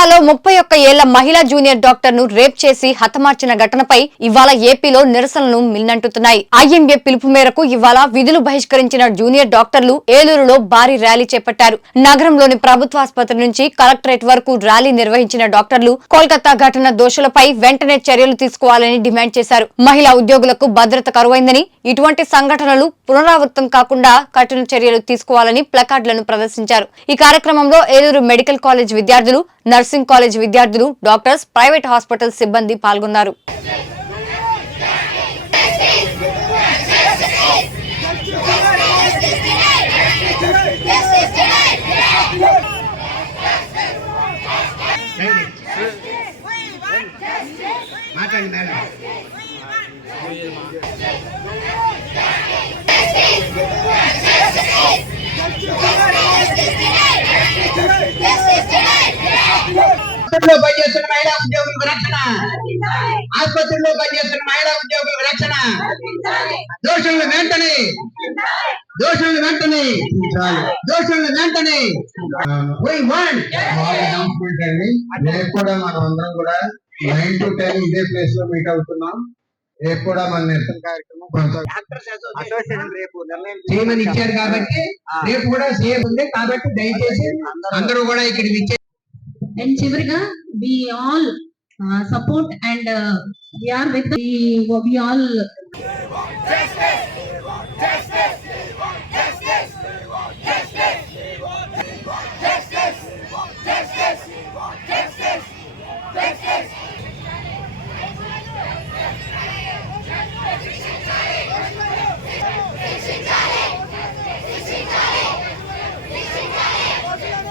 కోల్కతాలో ముప్పై ఒక్క ఏళ్ళ మహిళా జూనియర్ డాక్టర్ను రేప్ చేసి హతమార్చిన ఘటనపై ఇవాళ ఏపీలో నిరసనలు మిల్లంటుతున్నాయి. ఐఎంఏ పిలుపు మేరకు ఇవాళ విధులు బహిష్కరించిన జూనియర్ డాక్టర్లు ఏలూరులో భారీ ర్యాలీ చేపట్టారు. నగరంలోని ప్రభుత్వ ఆసుపత్రి నుంచి కలెక్టరేట్ వరకు ర్యాలీ నిర్వహించిన డాక్టర్లు కోల్కతా ఘటన దోషులపై వెంటనే చర్యలు తీసుకోవాలని డిమాండ్ చేశారు. మహిళా ఉద్యోగులకు భద్రత కరువైందని ఇటువంటి సంఘటనలు పునరావృతం కాకుండా కఠిన చర్యలు తీసుకోవాలని ప్లకార్డులను ప్రదర్శించారు. ఈ కార్యక్రమంలో ఏలూరు మెడికల్ కాలేజ్ విద్యార్థులు నర్సింగ్ కాలేజ్ విద్యార్థులు డాక్టర్స్ ప్రైవేట్ హాస్పిటల్ సిబ్బంది పాల్గొన్నారు. మాట్లాడండి మేడం. ఆసుపత్రిలో పనిచేస్తున్న మహిళా ఉద్యోగులకు రక్షణ. ఆసుపత్రిలో పనిచేస్తున్న మహిళా ఉద్యోగులకు రక్షణ. దోషులను వెంటనే. దోషులను వెంటనే. దోషులను వెంటనే. రేపు కూడా మనం అందరం కూడా నైన్ టు టెన్ ఇదే ప్లేస్లో మీట్ అవుతున్నాం. రేపు కూడా మన నిరసన కార్యక్రమం కొనసాగుతుంది. ఇచ్చారు కాబట్టి రేపు కూడా సేఫ్ ఉంది కాబట్టి దయచేసి అందరూ కూడా ఇక్కడికి అండ్ చివరిగా we all support and we are with we all